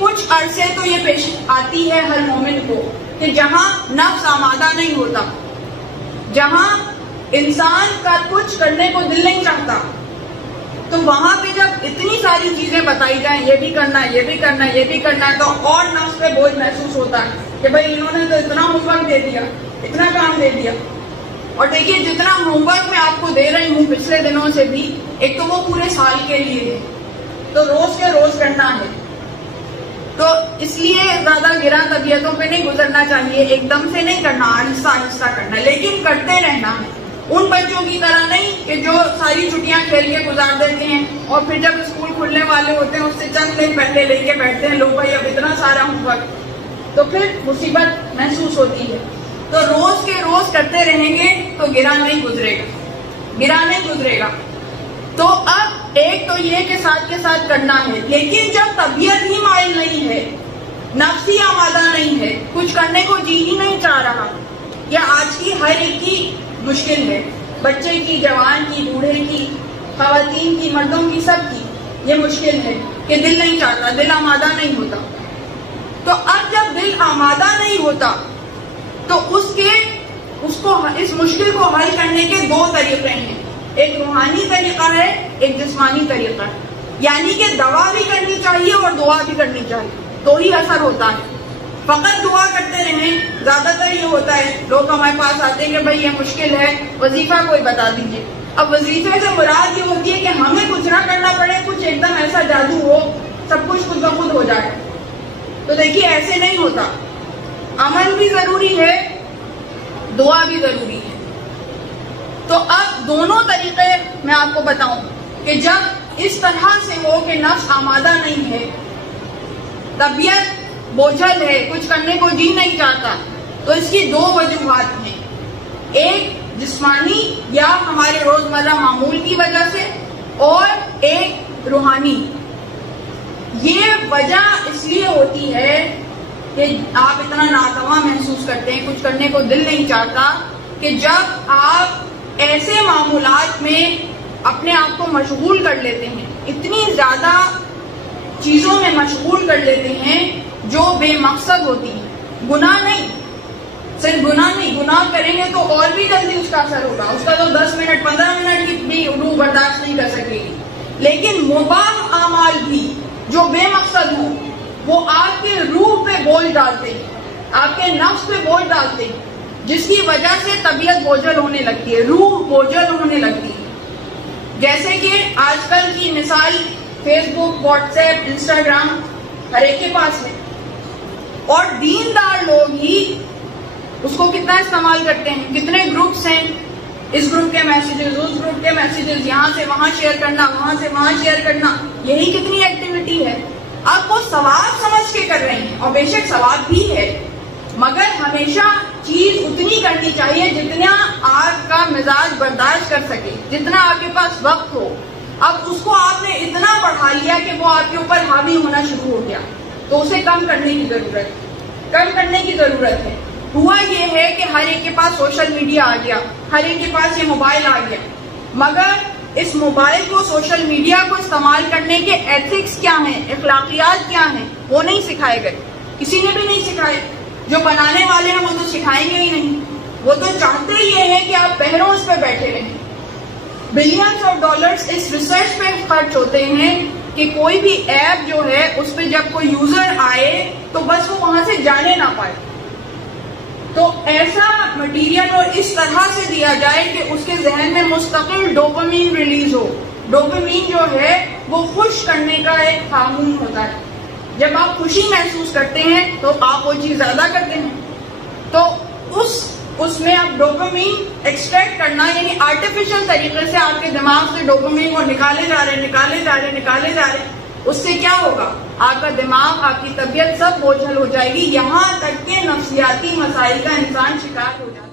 کچھ عرصے تو یہ پیش آتی ہے ہر مومن کو کہ جہاں نفس آمادہ نہیں ہوتا، جہاں انسان کا کچھ کرنے کو دل نہیں چاہتا، تو وہاں پہ جب اتنی ساری چیزیں بتائی جائیں، یہ بھی کرنا ہے، یہ بھی کرنا ہے، یہ بھی کرنا ہے، تو اور نفس پہ بوجھ محسوس ہوتا ہے کہ بھائی انہوں نے تو اتنا ہوم ورک دے دیا، اتنا کام دے دیا۔ اور دیکھیے جتنا ہوم ورک میں آپ کو دے رہی ہوں پچھلے دنوں سے بھی، ایک تو وہ پورے سال کے لیے ہے، تو روز کے روز کرنا ہے، تو اس لیے زیادہ گرا طبیعتوں پہ نہیں گزرنا چاہیے، ایک دم سے نہیں کرنا، آہستہ آہستہ کرنا ہے، لیکن کرتے رہنا ہے۔ ان بچوں کی طرح نہیں کہ جو ساری چھٹیاں کھیل کے گزار دیتے ہیں اور پھر جب اسکول کھلنے والے ہوتے ہیں اس سے چند دن پہلے لے کے بیٹھتے ہیں، لو بھائی اب اتنا سارا ہوم ورک، تو پھر مصیبت محسوس ہوتی ہے۔ تو روز کے روز کرتے رہیں گے تو گرا نہیں گزرے گا۔ تو اب ایک تو یہ کہ ساتھ کے ساتھ کرنا ہے، لیکن جب طبیعت ہی مائل نہیں ہے، نفس ہی آمادہ نہیں ہے، کچھ کرنے کو جی ہی نہیں چاہ رہا، یا آج کی ہر ایک کی مشکل ہے، بچے کی، جوان کی، بوڑھے کی، خواتین کی، مردوں کی، سب کی یہ مشکل ہے کہ دل نہیں چاہتا، دل آمادہ نہیں ہوتا۔ تو اب جب دل آمادہ نہیں ہوتا تو اس مشکل کو حل کرنے کے دو طریقے ہیں، ایک روحانی طریقہ ہے، ایک جسمانی طریقہ ہے، یعنی کہ دوا بھی کرنی چاہیے اور دعا بھی کرنی چاہیے، تو ہی اثر ہوتا ہے۔ فقط دعا کرتے رہیں، زیادہ تر یہ ہوتا ہے لوگ ہمارے پاس آتے ہیں کہ بھائی یہ مشکل ہے، وظیفہ کوئی بتا دیجیے۔ اب وظیفے سے مراد یہ ہوتی ہے کہ ہمیں کچھ نہ کرنا پڑے، کچھ ایک دم ایسا جادو ہو، سب کچھ خود بخود ہو جائے، تو دیکھیے ایسے نہیں ہوتا، عمل بھی ضروری ہے، دعا بھی ضروری ہے۔ تو اب دونوں طریقے میں آپ کو بتاؤں کہ جب اس طرح سے ہو کہ نفس آمادہ نہیں ہے، طبیعت بوجھل ہے، کچھ کرنے کو جی نہیں چاہتا، تو اس کی دو وجوہات ہیں، ایک جسمانی یا ہمارے روزمرہ معمول کی وجہ سے، اور ایک روحانی۔ یہ وجہ اس لیے ہوتی ہے کہ آپ اتنا ناتواں محسوس کرتے ہیں، کچھ کرنے کو دل نہیں چاہتا، کہ جب آپ ایسے معمولات میں اپنے آپ کو مشغول کر لیتے ہیں، اتنی زیادہ چیزوں میں مشغول کر لیتے ہیں جو بے مقصد ہوتی ہیں، گناہ نہیں، صرف گناہ نہیں، گناہ کریں گے تو اور بھی جلدی اس کا اثر ہوگا، اس کا تو 10 منٹ 15 منٹ کی بھی روح برداشت نہیں کر سکے گی، لیکن مباح اعمال بھی جو بے مقصد ہوں وہ آپ کے روح پہ بوجھ ڈالتے ہیں، آپ کے نفس پہ بوجھ ڈالتے ہیں، جس کی وجہ سے طبیعت بوجھل ہونے لگتی ہے، روح بوجھل ہونے لگتی ہے۔ جیسے کہ آج کل کی مثال فیس بک، واٹس ایپ، انسٹاگرام ہر ایک کے پاس ہے، اور دیندار لوگ ہی اس کو کتنا استعمال کرتے ہیں، کتنے گروپس ہیں، اس گروپ کے میسیجز، اس گروپ کے میسیجز، یہاں سے وہاں شیئر کرنا، وہاں سے وہاں شیئر کرنا، یہی کتنی ایکٹیویٹی ہے۔ آپ وہ ثواب سمجھ کے کر رہے ہیں، اور بے شک ثواب بھی ہے، مگر ہمیشہ چیز اتنی کرنی چاہیے جتنا آپ کا مزاج برداشت کر سکے، جتنا آپ کے پاس وقت ہو۔ اب اس کو آپ نے اتنا بڑھا لیا کہ وہ آپ کے اوپر حاوی ہونا شروع ہو گیا، تو اسے کم کرنے کی ضرورت ہے۔ ہوا یہ ہے کہ ہر ایک کے پاس سوشل میڈیا آ گیا، ہر ایک کے پاس یہ موبائل آ گیا، مگر اس موبائل کو، سوشل میڈیا کو استعمال کرنے کے ایتھکس کیا ہیں، اخلاقیات کیا ہیں، وہ نہیں سکھائے گئے، کسی نے بھی نہیں سکھائے۔ جو بنانے والے ہیں وہ تو سکھائیں گے ہی نہیں، وہ تو چاہتے یہ ہے کہ آپ بہروں اس پہ بیٹھے رہیں۔ بلینز آف ڈالرز اس ریسرچ پہ خرچ ہوتے ہیں کہ کوئی بھی ایپ جو ہے اس پہ جب کوئی یوزر آئے تو بس وہ وہاں سے جانے نہ پائے، تو ایسا مٹیریل اور اس طرح سے دیا جائے کہ اس کے ذہن میں مستقل ڈوپامین ریلیز ہو۔ ڈوپامین جو ہے وہ خوش کرنے کا ایک ہارمون ہوتا ہے، جب آپ خوشی محسوس کرتے ہیں تو آپ وہ چیز زیادہ کرتے ہیں، تو اس میں آپ ڈوپامین ایکسٹریکٹ کرنا، یعنی آرٹیفیشل طریقے سے آپ کے دماغ سے ڈوپامین کو نکالے جا رہے، اس سے کیا ہوگا، آپ کا دماغ، آپ کی طبیعت سب بوجھل ہو جائے گی، یہاں تک کہ نفسیاتی مسائل کا انسان شکار ہو جائے گا۔